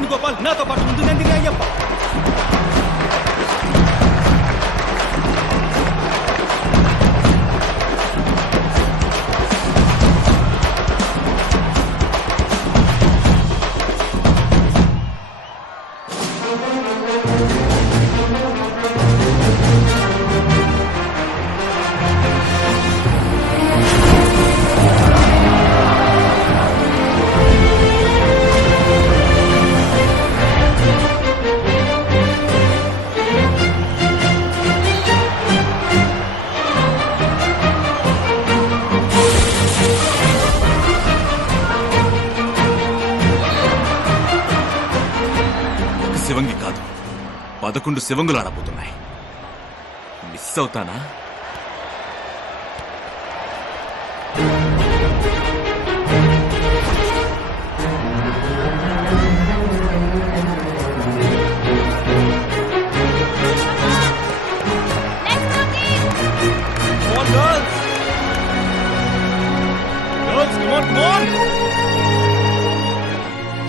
వేణుగోపాల్, నాతో పాటు ముందు నందిని అయ్యప్ప. శివంగి కాదు, 11 శివంగులు ఆడబోతున్నాయి. మిస్ అవుతానా?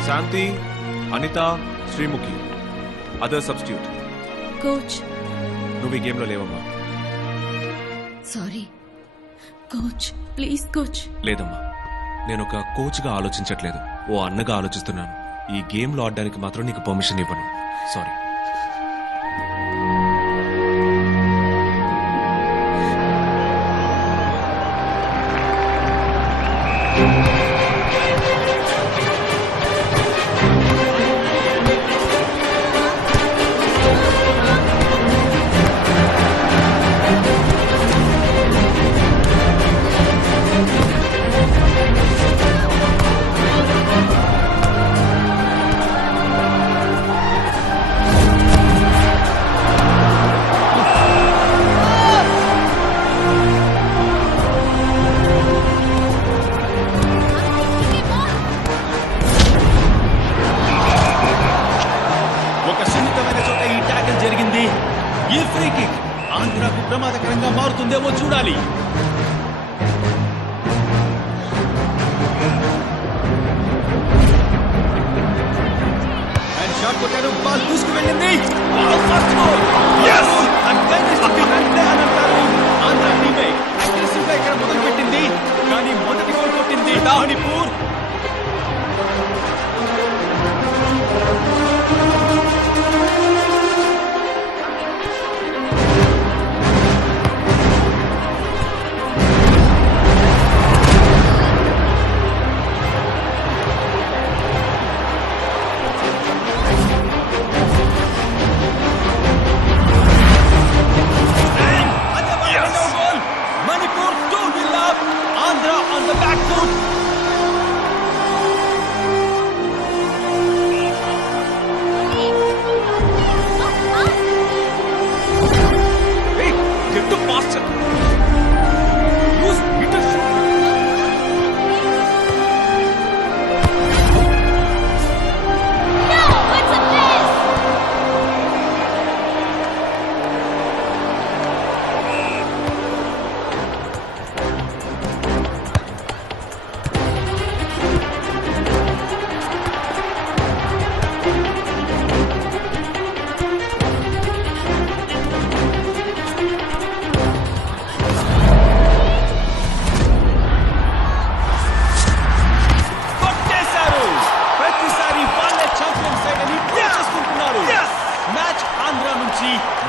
Shanti, Anitha, Sreemukhi, other substitute. Coach, నువ్వు ఈ గేమ్లో లేవమ్మా. Sorry coach, please coach. లేదమ్మా, నేను ఒక కోచ్గా ఆలోచించట్లేదు, ఓ అన్నగా ఆలోచిస్తున్నాను. ఈ గేమ్లో ఆడడానికి మాత్రం నీకు పర్మిషన్ ఇవ్వను. సారీ. ఈ ఫ్రీ కిక్ ఆంధ్రాకు ప్రమాదకరంగా మారుతుందేమో చూడాలి. అండ్ షాట్ కొట్టారు, బాల్ దూసుకు వెళ్ళింది. First goal. yes అడ్వాంటేజ్ అంటే అంటారు. ఆంధ్ర టీమే అగ్రెసివ్ గా ఇక్కడ మొదలు పెట్టింది, కానీ మొదటి గోల్ కొట్టింది మణిపూర్.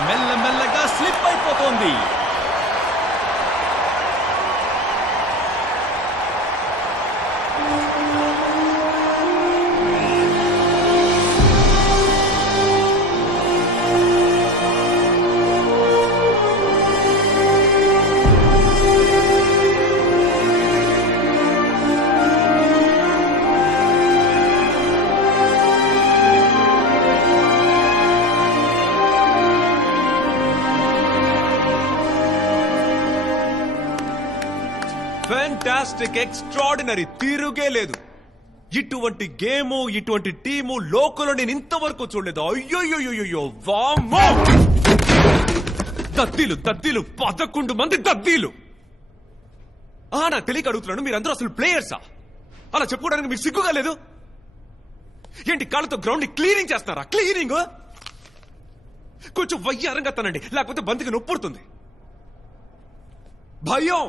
మెల్లమెల్లగా స్లిప్ అయిపోతోంది. ఫ్యాంటాస్టిక్, ఎక్స్ట్రాడినరీ, తిరుగే లేదు. ఇటువంటి గేము, ఇటువంటి టీము లోకల్లో నేను ఇంతవరకు చూడలేదు. అయ్యోయ్యోయ్యో, వామ్మో! దద్దీలు దద్దీలు, 11 మంది దద్దీలు. నాకు తెలియక అడుగుతున్నాను, మీరందరూ అసలు ప్లేయర్సా? అలా చెప్పుకోవడానికి మీకు సిగ్గుగా లేదు? ఏంటి కాళ్ళతో గ్రౌండ్ ని క్లీనింగ్ చేస్తారా? క్లీనింగ్ కొంచెం వయ్యారంగా తనండి, లేకపోతే బంతికి నొప్పుడుతుంది. భయం,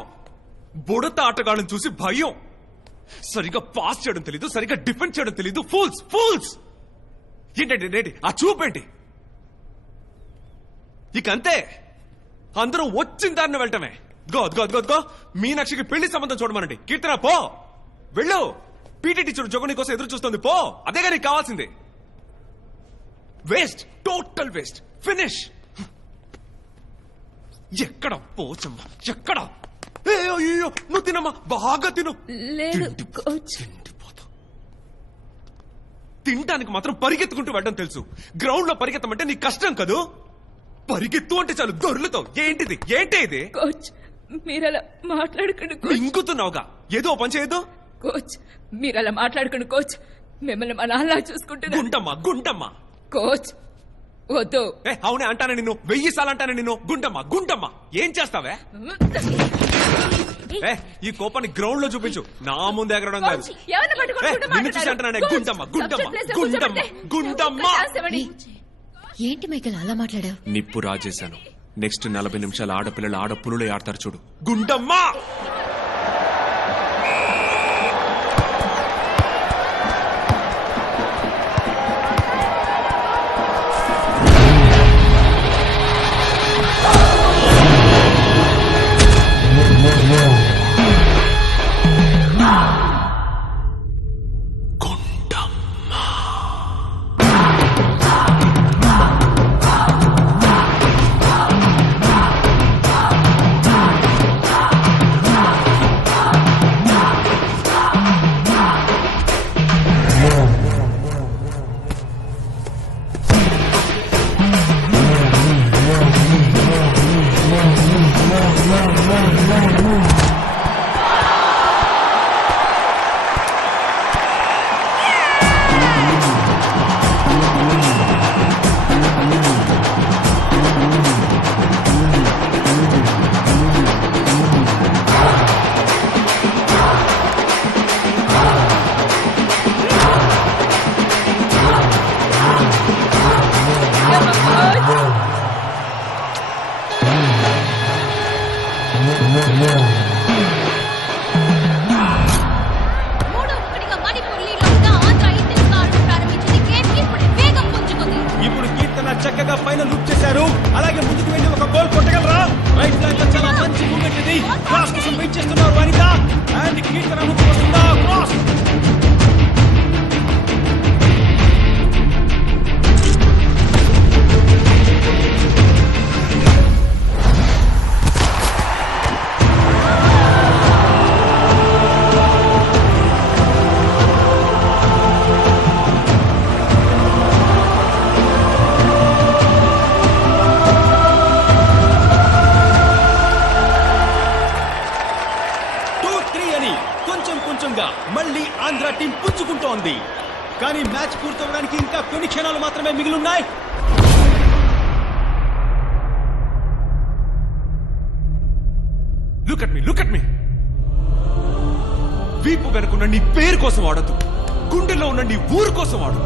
బుడత ఆటగాళ్ళని చూసి భయం. సరిగా పాస్ చేయడం తెలీదు, సరిగా డిఫెండ్ చేయడం తెలీదు. Fools fools. ఏంటండి ఆ చూపేంటి? ఇక అంతే, అందరూ వచ్చిన దారిని వెళ్ళటమే. గో మీనాక్షికి పెళ్లి సంబంధం చూడమనండి. కీర్తన పో, వెళ్ళు. పీటీ టీచర్ జగని కోసం ఎదురు చూస్తుంది, పో. అదేగా నీకు కావాల్సింది. Waste, total waste. ఫినిష్. ఎక్కడ పోచమ్మ, ఎక్కడ? అయ్యో, నువ్వు తినమ్మా, బాగా తిను. లేదు కోచ్. తినడానికి మాత్రం పరిగెత్తుకుంటూ వెళ్ళడం తెలుసు. గ్రౌండ్ లో పరిగెత్తమంటే నీకు కష్టం కదూ. పరిగెత్తు అంటే చాలు దొర్లుతో. ఏంటిది, ఏంటి ఇది? కోచ్ మీరలా మాట్లాడకండి కోచ్. ఇంగుతున్నావుగా, ఏదో పని చేయదు. కోచ్ మీరలా మాట్లాడకండి కోచ్. మిమ్మల్ని మా నాన్న చూసుకుంటున్నా. గుంటమ్మా కోచ్ వద్దు. అవునే అంటానే నిన్ను, 1000 సార్లు అంటానే నిన్ను. గుంటమ్మా ఏం చేస్తావే? ఈ కోపాన్ని గ్రౌండ్ లో చూపించు, నా ముందు ఎగరడం కాదు. నిన్ను చూసి అంటానే. గుంటమ్మా. ఏంటి మైకల్ అలా మాట్లాడావు? నిప్పు రాజేశాను. నెక్స్ట్ 40 నిమిషాలు ఆడపిల్లలు ఆడపులులే ఆడతారు చూడు. గుంటమ్మా. ఇప్పుడు కీర్తన చక్కగా ఫైనల్ లూప్ చేశారు. అలాగే ముందుకు వెళ్ళి ఒక గోల్ కొట్టగలరా? రైట్ లైన్ లో చాలా మంచి మూమెంట్ ఇది. క్రాస్ కోసం వెయిట్ చేస్తున్నారు వనిత. అండ్ కీర్తన ముందుకు వస్తుందా? క్రాస్. మళ్ళీ ఆంధ్ర టీం పుంజుకుంటోంది. కానీ మ్యాచ్ పూర్తవడానికి ఇంకా కొన్ని క్షణాలు మాత్రమే మిగిలిన్నాయి. లుక్ అట్ మీ. వీపు వెనుకున్న నీ పేరు కోసం ఆడద్దు, గుండెల్లో ఉన్న నీ ఊరు కోసం ఆడు.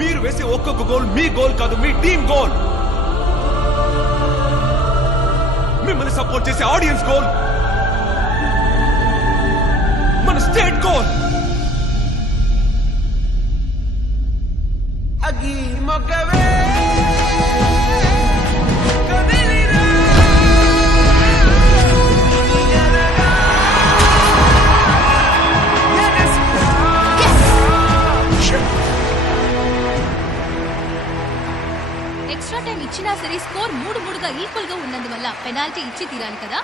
మీరు వేసే ఒక్కొక్క గోల్ మీ గోల్ కాదు, మీ టీం గోల్. మిమ్మల్ని సపోర్ట్ చేసే ఆడియన్స్ గోల్, మన స్టేట్ గోల్. అగి మొగ్గవే ఎక్స్ట్రా టైం ఇచ్చినా సరే స్కోర్ 3-3గా ఈక్వల్ గా ఉన్నందువల్ల పెనాల్టీ ఇచ్చి తీరాలి కదా.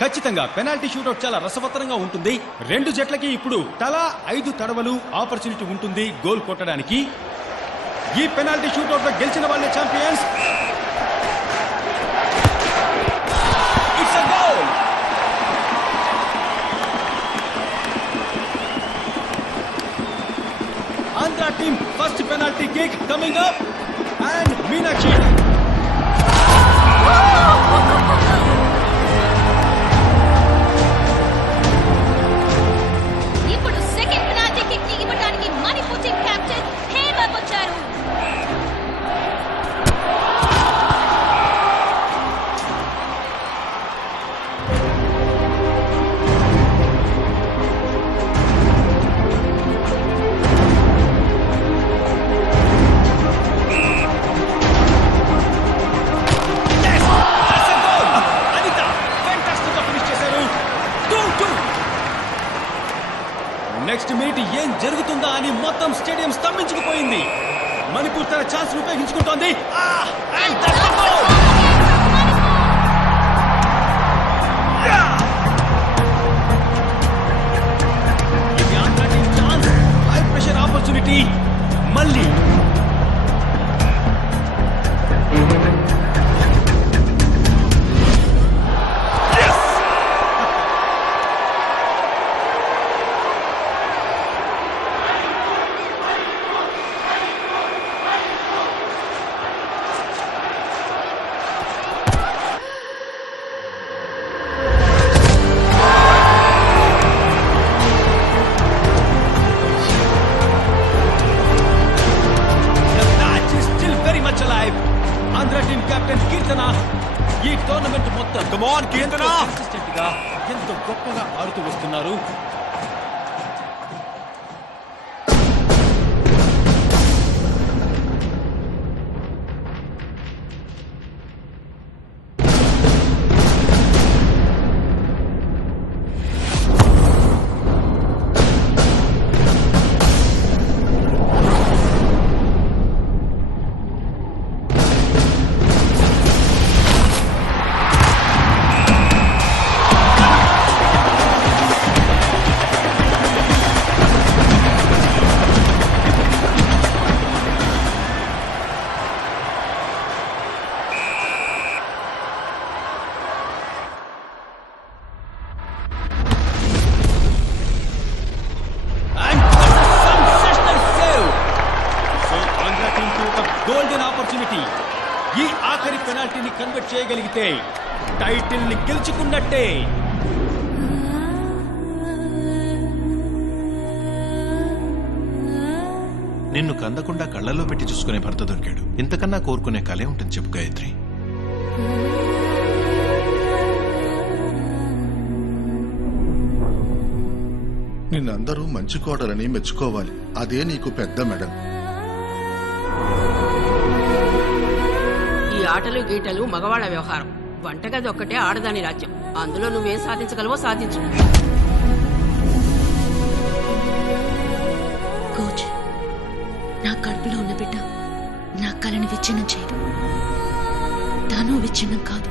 ఖచ్చితంగా పెనాల్టీ షూటౌట్ చాలా రసవత్తరంగా ఉంటుంది. రెండు జట్లకి ఇప్పుడు తలా 5 తడవలు ఆపర్చునిటీ ఉంటుంది గోల్ కొట్టడానికి. ఈ పెనాల్టీ షూటౌట్ లో గెలిచిన వాళ్ళే champions. It's a goal. Andhra team first penalty kick coming up and Meenakshi. ఇప్పుడు సెకండ్ పెనాల్టీ కిక్ ని ఇవ్వడానికి మణిపూర్ టీం జోడించుకుపోయింది. మణిపూర్ తన ఛాన్స్ ఉపయోగించుకుంటోంది. And that's the goal! ఇది Andhra team chance. High pressure opportunity. మళ్ళీ ఆంధ్ర టీం కెప్టెన్ కీర్తన ఈ టోర్నమెంట్ మొత్తం Come on, కీర్తన! కన్సిస్టెంట్ గా ఎంతో గొప్పగా ఆడుతూ వస్తున్నారు. Golden opportunity. ఈ ఆఖరి పెనాల్టీని కన్వర్ట్ చేయగలిగితే టైటిల్ ని గెలుచుకున్నట్టే. నిన్ను కందకుండా కళ్ళల్లో పెట్టి చూసుకునే భర్త దొరికాడు. ఇంతకన్నా కోరుకునే కలే ఉంటుంది చెప్పు గాయత్రి. నిన్నందరూ మంచి కోడలని మెచ్చుకోవాలి. అదే నీకు పెద్ద మెడల్. ఈ ఆటలు గీటలు మగవాళ్ల వ్యవహారం. వంటగది ఒక్కటే ఆడదాని రాజ్యం. అందులో నువ్వేం సాధించగలవో సాధించు. కోచ్, నా కడుపులో ఉన్న బిడ్డ నా కళని విచ్ఛిన్నం చేయదు. తాను విచ్ఛిన్నం కాదు.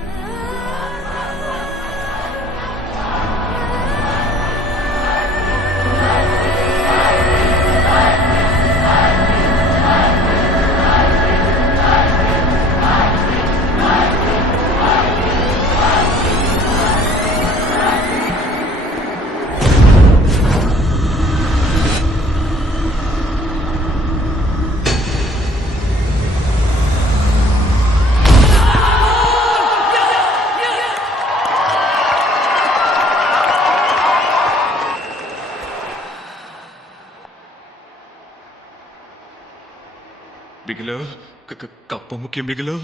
బిగిలో కప్ప ముఖ్యం బిగిలో.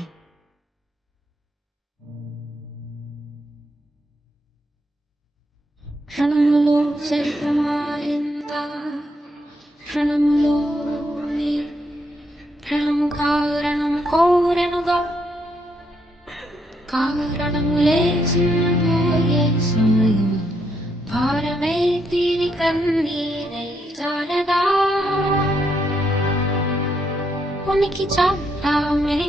క్షణములో శరీరమాయింత క్షణములో క్షణము కారణము కోరెనుగా కారణము లేచిపోయే సమయం భారమే దీని కన్నీరై చాలదా ఉనికి చాలామే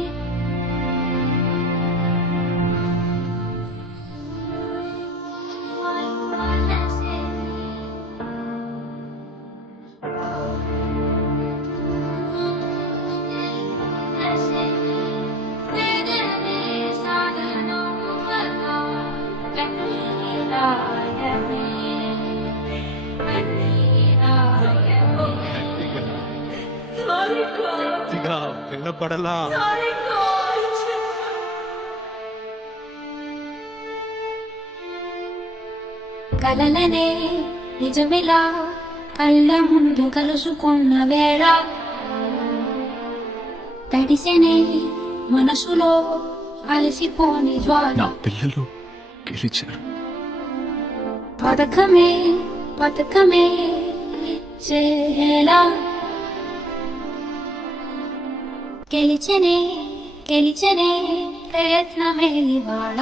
వినపడలా. కలలనే నిజమిలా కళ్ళ ముందు కలుసుకున్న వేళ తడిసెనే మనసులో అలసిపోని జ్వాల. నా పిల్లలు గెలిచారు. పథకమే పథకమే చేలా గెలిచనే గెలిచనే ప్రయత్నమే ఇవాళ.